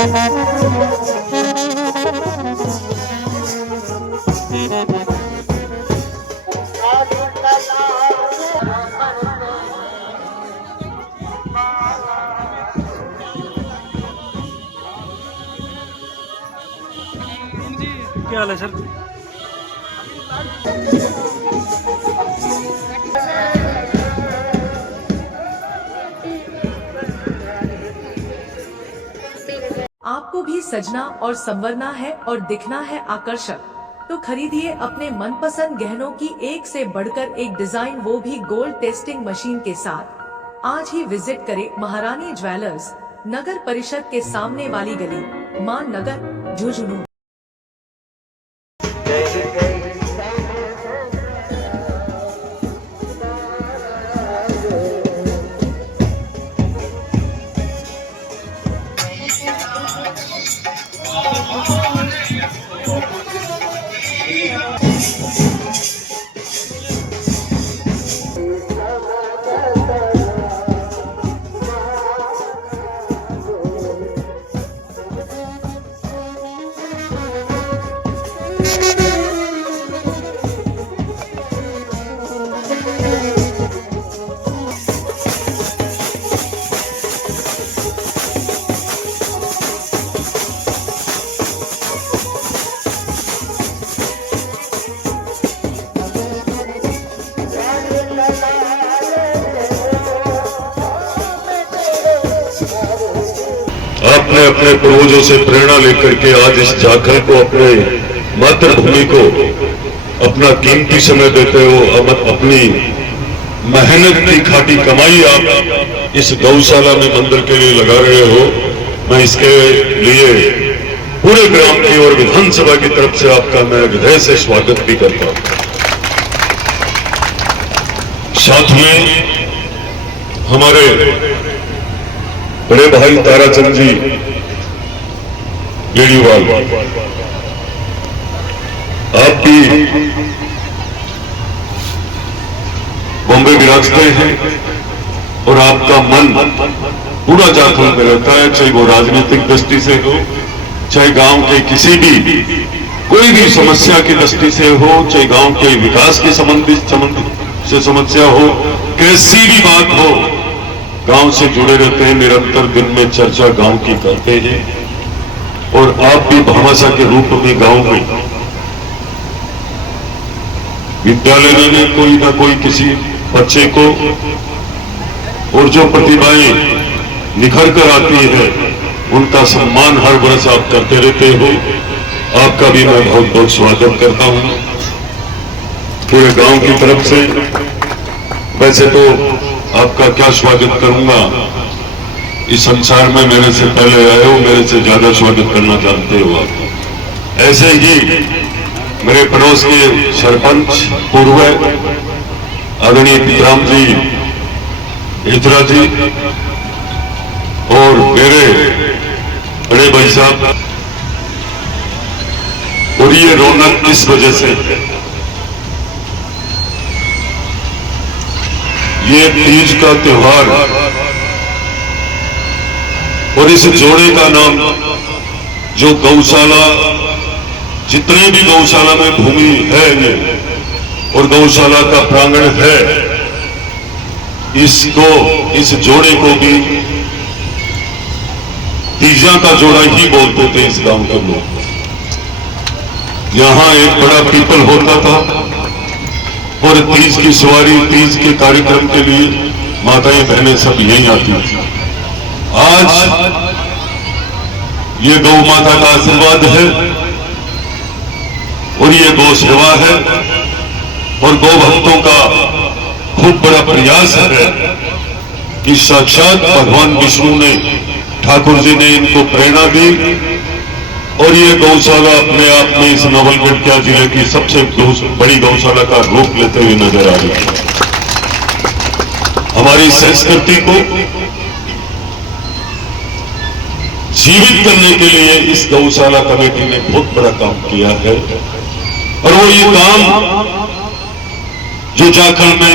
क्या हाल है सर? आपको भी सजना और संवरना है और दिखना है आकर्षक, तो खरीदिए अपने मनपसंद गहनों की एक से बढ़कर एक डिजाइन, वो भी गोल्ड टेस्टिंग मशीन के साथ। आज ही विजिट करें महारानी ज्वेलर्स, नगर परिषद के सामने वाली गली, मान नगर, झुंझुनू। आपने अपने पूर्वजों से प्रेरणा लेकर के आज इस झारखंड को, अपने मातृभूमि को अपना कीमती समय देते हो, अपनी मेहनत की खाटी कमाई आप इस गौशाला में मंदिर के लिए लगा रहे हो। मैं इसके लिए पूरे ग्राम की और विधानसभा की तरफ से आपका मैं हृदय से स्वागत भी करता हूं। साथ में हमारे बड़े भाई ताराचंद जी बेड़ीवाल, आप भी बॉम्बे विराजते हैं और आपका मन पूरा झारखंड में रहता है, चाहे वो राजनीतिक दृष्टि से हो, चाहे गांव के किसी भी कोई भी समस्या की दृष्टि से हो, चाहे गांव के विकास के संबंधित से समस्या हो, कैसी भी बात हो, गांव से जुड़े रहते हैं। निरंतर दिन में चर्चा गांव की करते हैं और आप भी भामाशाह के रूप में गांव में विद्यालय में कोई ना कोई किसी बच्चे को, और जो प्रतिभाएं निखर कर आती है उनका सम्मान हर वर्ष आप करते रहते हो। आपका भी मैं बहुत बहुत स्वागत करता हूं पूरे गांव की तरफ से। वैसे तो आपका क्या स्वागत करूंगा, इस संसार में मेरे से पहले आए हो, मेरे से ज्यादा स्वागत करना जानते हो आप। ऐसे ही मेरे पड़ोस के सरपंच पूर्व आदरणीय पीतराम जी हिजरा जी और मेरे बड़े भाई साहब, और ये रौनक इस वजह से, ये तीज का त्योहार और इस जोड़े का नाम, जो गौशाला, जितने भी गौशाला में भूमि है और गौशाला का प्रांगण है, इसको, इस जोड़े को भी तीजा का जोड़ा ही बोलते थे इस गांव के लोग। यहां एक बड़ा पीपल होता था और तीज की सवारी, तीज के कार्यक्रम के लिए माताएं बहनें सब यहीं आती थी। आज ये गौ माता का आशीर्वाद है और ये गौ सेवा है और गौ भक्तों का खूब बड़ा प्रयास है कि साक्षात भगवान विष्णु ने, ठाकुर जी ने इनको प्रेरणा दी और ये गौशाला अपने आप में इस नवलगढ़ जिले की सबसे बड़ी गौशाला का रूप लेते हुए नजर आ रही है। हमारी संस्कृति को जीवित करने के लिए इस गौशाला कमेटी ने बहुत बड़ा काम किया है और वो ये काम जो झारखंड में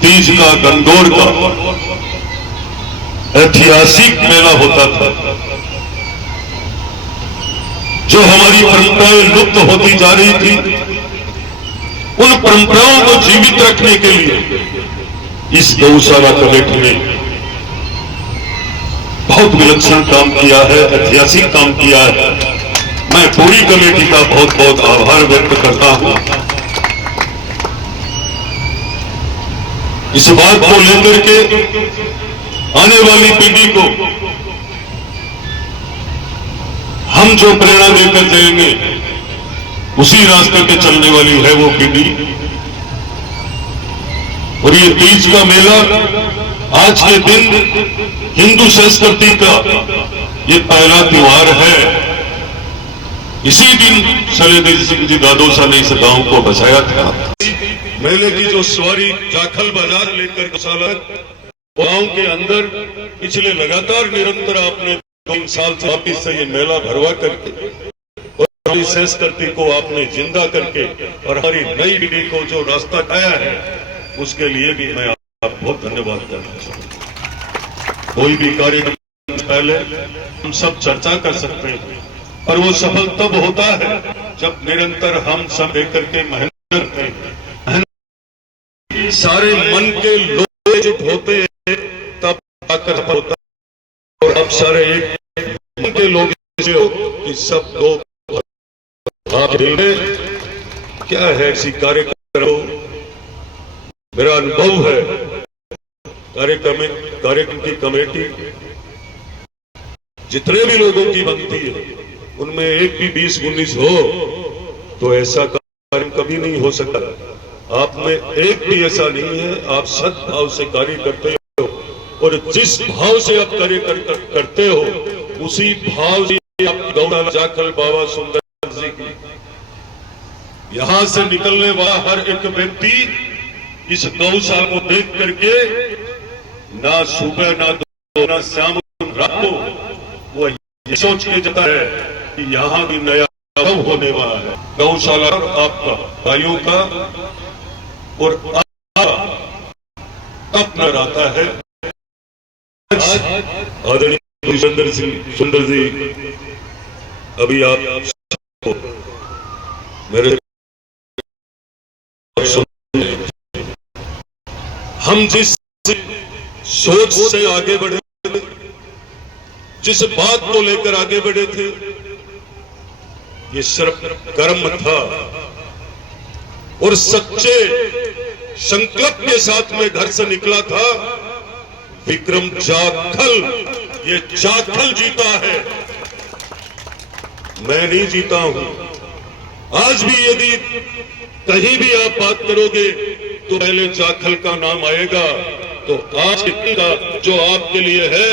तीज का, गंगौर का ऐतिहासिक मेला होता था, जो हमारी परंपराएं लुप्त होती जा रही थी, उन परंपराओं को जीवित रखने के लिए इस गौशाला कमेटी ने बहुत विलक्षण काम किया है, ऐतिहासिक काम किया है। मैं पूरी कमेटी का बहुत बहुत आभार व्यक्त करता हूं। इस बात को लेकर के आने वाली पीढ़ी को हम जो प्रेरणा देकर जाएंगे, उसी रास्ते पे चलने वाली है वो पीढ़ी। और ये तीज का मेला आज के दिन हिंदू संस्कृति का ये पहला त्योहार है। इसी दिन सलेदेव सिंह जी दादोसा ने इस गांव को बसाया था। मेले की जो सवारी जाखल बाजार लेकर गौशाला गांव के अंदर पिछले लगातार निरंतर आपने 3 साल से वापिस से ये मेला भरवा करके और हमारी संस्कृति को आपने जिंदा करके और हमारी नई पीढ़ी को जो रास्ता दिखाया है, उसके लिए भी मैं आपका बहुत धन्यवाद करना चाहूंगा। कोई भी कार्यक्रम पहले हम सब चर्चा कर सकते हैं, पर वो सफल तब होता है जब निरंतर हम सब लेकर के मेहनत करते हैं। सारे मन के लोग जुट होते हैं तब आकर होता है। और अब सारे एक मन के लोग हो कि सब लोग दिल में क्या है ऐसी कार्यक्रम। मेरा अनुभव है कार्यक्रम की कमेटी जितने भी लोगों की बनती है, उनमें एक भी 20-19 हो तो ऐसा कार्य कभी नहीं हो सकता। आप में एक भी ऐसा नहीं है। आप सद्भाव से कार्य करते हो और जिस भाव से आप कार्य करते हो, उसी भाव से आप गौशाला जाखल बाबा सुंदर जी की यहां से निकलने वाला हर एक व्यक्ति इस गौशाला को देख करके ना सुबह ना दोपहर ना शाम रात को वो ये सोच के जाता है कि यहाँ भी नया अनुभव होने वाला है। गौशाला आपका भाइयों का और अपना रहता है। आदरणीय सुंदर जी, अभी आप मेरे हम जिस सोच से आगे बढ़े, जिस बात को लेकर आगे बढ़े थे, ये सिर्फ कर्म था और सच्चे संकल्प के साथ में घर से निकला था। विक्रम जाखल, ये जाखल जीता है, मैं नहीं जीता हूं। आज भी यदि कहीं भी आप बात करोगे तो पहले जाखल का नाम आएगा। तो आज का जो आपके लिए है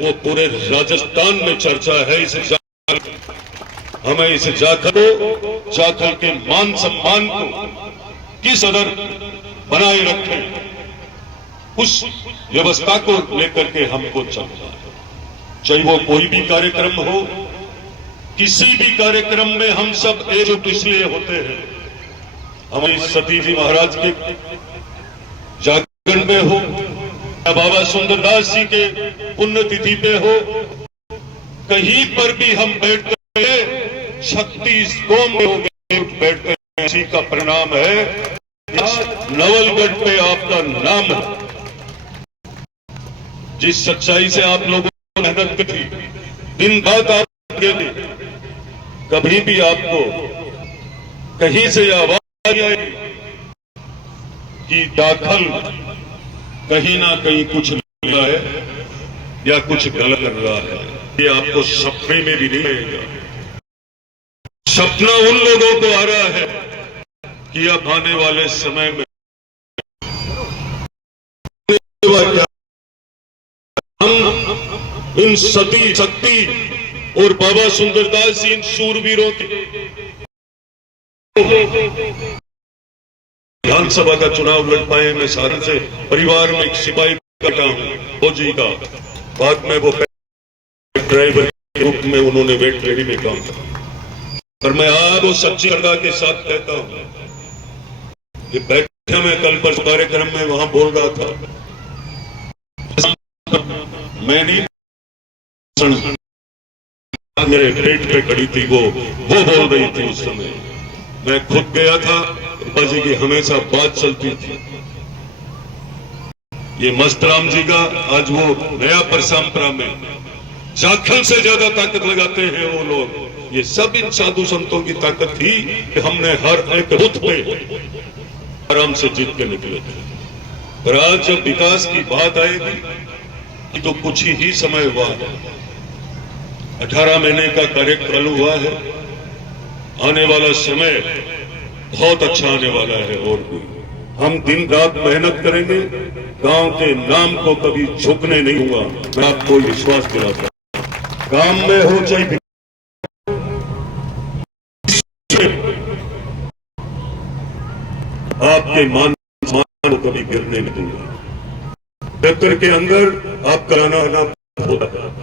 वो पूरे राजस्थान में चर्चा है। इस हमें इस जाखल के मान सम्मान को किस कदर बनाए रखें, उस व्यवस्था को लेकर के हमको चलना है। चाहे वो कोई भी कार्यक्रम हो, किसी भी कार्यक्रम में हम सब एकजुट इसलिए होते हैं, हमारी सती जी महाराज के जागरण में हो या बाबा सुंदरदास जी के पुण्यतिथि पे हो, कहीं पर भी हम बैठते हैं 36 कौम में हो गए बैठते हैं, इसी का परिणाम है नवलगढ़ पे आपका नाम है। जिस सच्चाई से आप लोगों ने मेहनत की थी, दिन रात आप थे, कभी भी आपको कहीं से आवाज आई कि जाखल कहीं ना कहीं कुछ रहा है या कुछ गलत कर रहा है, ये आपको सपने में भी नहीं आएगा। सपना उन लोगों को आ रहा है कि अब आने वाले समय में हम इन सती शक्ति और बाबा सुंदरदास जी इन शूरवीरों की विधानसभा का चुनाव लड़ पाए। मैं सारे से परिवार में एक सिपाही कटा हूं, फौजी का, बाद में वो ड्राइवर के रूप में उन्होंने वेट लेडी में काम किया। पर मैं आपको सच्ची श्रद्धा के साथ कहता हूं कि बैठे में कल पर कार्यक्रम में वहां बोल रहा था, मैं नहीं मेरे पेट पे खड़ी थी वो बोल रही थी उस समय। मैं खुद गया था, बाजी की हमेशा बात चलती थी। ये मस्तराम जी का आज वो नया परसंपरा में जाखल से ज्यादा ताकत लगाते हैं वो लोग। ये सब इन साधु संतों की ताकत थी कि हमने हर एक बुथ पे आराम से जीत के निकले थे। पर आज जब विकास की बात आएगी तो कुछ ही समय हुआ है, 18 महीने का कार्यकाल हुआ है। आने वाला समय बहुत अच्छा आने वाला है। और भी हम दिन रात मेहनत करेंगे, गांव के नाम को कभी झुकने नहीं हुआ। मैं आपको विश्वास दिलाता हूं, काम में हो चाहे आपके मान सम्मान को कभी गिरने नहीं दूंगा। दफ्तर के अंदर आपका आना होता है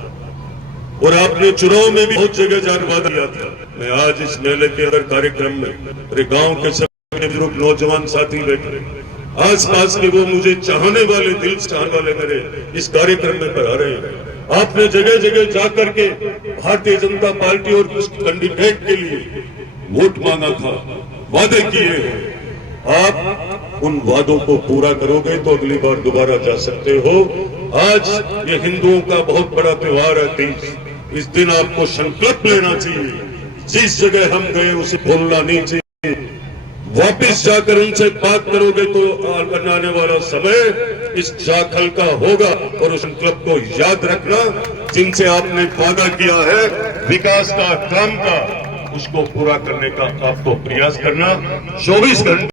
और आपने चुनाव में भी बहुत जगह जाने वादा किया था। मैं आज इस मेले के अंदर कार्यक्रम में मेरे गांव के सभी बुजुर्ग नौजवान साथी बैठे, आस पास के वो मुझे चाहने वाले, दिल से चाहने वाले मेरे इस कार्यक्रम में पर आ रहे हैं। आपने जगह जगह जाकर के भारतीय जनता पार्टी और उस कैंडिडेट के लिए वोट मांगा था, वादे किए हैं। आप उन वादों को पूरा करोगे तो अगली बार दोबारा जा सकते हो। आज ये हिंदुओं का बहुत बड़ा त्योहार है तीज। इस दिन आपको संकल्प लेना चाहिए, जिस जगह हम गए उसे भूलना नहीं चाहिए। वापिस जाकर उनसे बात करोगे तो आने वाला समय इस जाखल का होगा। और उस संकल्प को याद रखना, जिनसे आपने वादा किया है विकास का, काम का, उसको पूरा करने का आपको प्रयास करना। 24 घंटे